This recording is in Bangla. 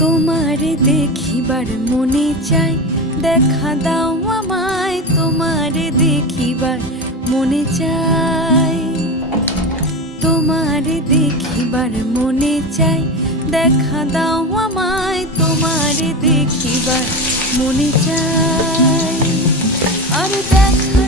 তোমারে দেখিবার মনে চাই, দেখা দাও আমায়। তোমারে দেখিবার মনে চাই, তোমারে দেখিবার মনে চাই, দেখা দাও আমায়। তোমারে দেখিবার মনে চাই, আর দেখা